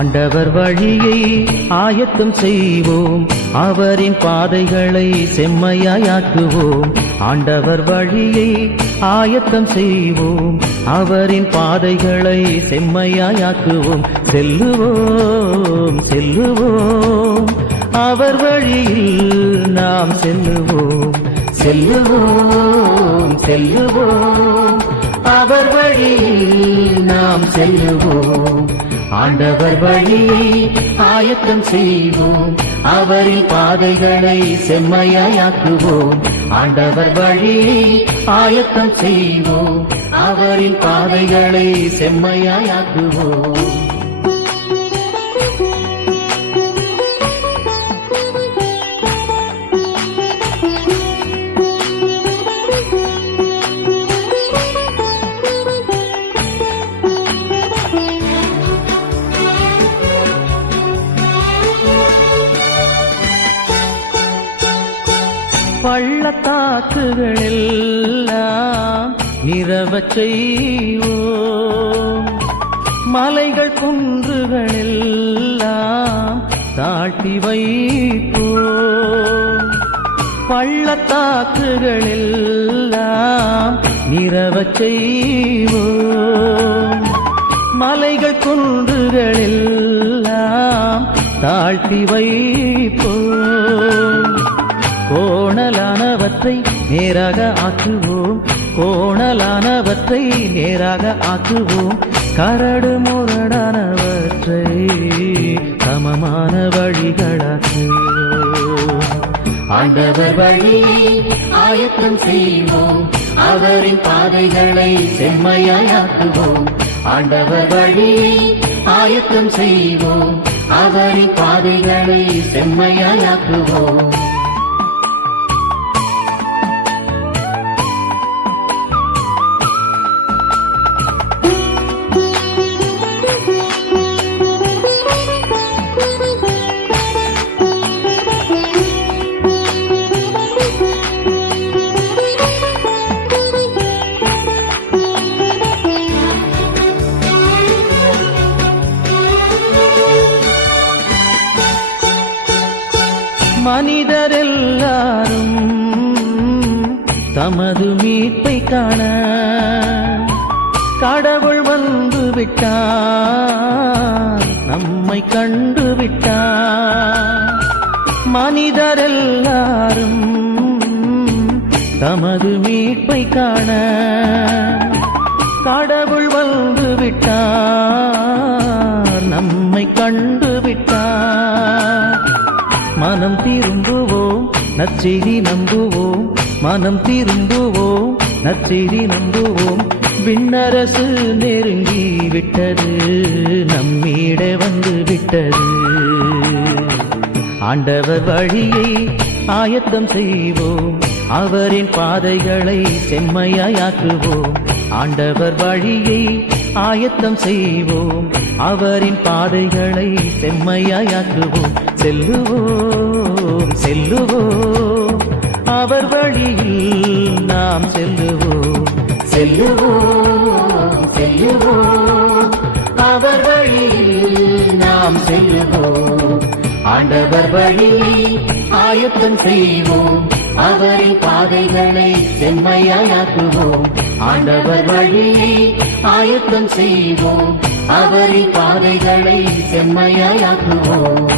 ஆண்டவர் வழியை ஆயத்தம் செய்வோம், அவரின் பாதைகளை செம்மையாக்குவோம். ஆண்டவர் வழியை ஆயத்தம் செய்வோம், அவரின் பாதைகளை செம்மையாக்குவோம். செல்லுவோம் செல்லுவோம், அவர் வழியில் நாம் செல்லுவோம். செல்லுவோம் செல்லுவோம், அவர் வழியில் நாம் செல்லுவோம். ஆண்டவர் வழியை ஆயத்தம் செய்வோம், அவரின் பாதைகளை செம்மையாக்குவோம். ஆண்டவர் வழியை ஆயத்தம் செய்வோம், அவரின் பாதைகளை செம்மையாக்குவோம். பள்ளத்தாக்குகளெல்லாம் நிரவச் செய்வோம், மலைகள் குன்றுகளெல்லாம் தாழ்த்தி வைப்போம். பள்ளத்தாக்குகளெல்லாம் நிரவச் செய்வோம், மலைகள் குன்றுகளெல்லாம் தாழ்த்தி வைப்போம். கோணலானவற்றை நேராக ஆக்குவோம், கோணலானவற்றை நேராக ஆக்குவோம். கரடு முரடானவற்றை சமமான வழிகளாக்குவோம். ஆண்டவர் வழியை ஆயத்தம் செய்வோம், அவரின் பாதைகளை செம்மையாக்குவோம். ஆண்டவர் வழியை ஆயத்தம் செய்வோம், அவரின் பாதைகளை செம்மையாக்குவோம். மனிதரெல்லாரும் தமது மீட்பை காண கடவுள் வந்து விட்டார், நம்மை கண்டு விட்டார். மனிதரெல்லாரும் தமது மீட்பை காண கடவுள் வந்து விட்டார், நம்மை கண்டு விட்டார். மனம் திரும்புவோம், நற்செய்தி நம்புவோம். மனம் திரும்புவோம், நற்செய்தி நம்புவோம். விண்ணரசு நெருங்கி விட்டது, நம்மீட வந்து விட்டது. ஆண்டவர் வழியை ஆயத்தம் செய்வோம், அவரின் பாதைகளை செம்மையாக்குவோம். ஆண்டவர் வழியை ஆயத்தம் செய்வோம், அவரின் பாதைகளை செம்மையாக்குவோம். செல்லுவோம் செல்லுவோம், அவர் வழியில் நாம் செல்லுவோம். செல்லுவோம் செல்லுவோம், அவர் வழியில் நாம் செல்லுவோம். ஆண்டவர் வழியை ஆயத்தம் செய்வோம், அவரின் பாதைகளை செம்மையாக்குவோம். ஆண்டவர் வழியை ஆயத்தம் செய்வோம், அவரின் பாதைகளை செம்மையாக்குவோம்.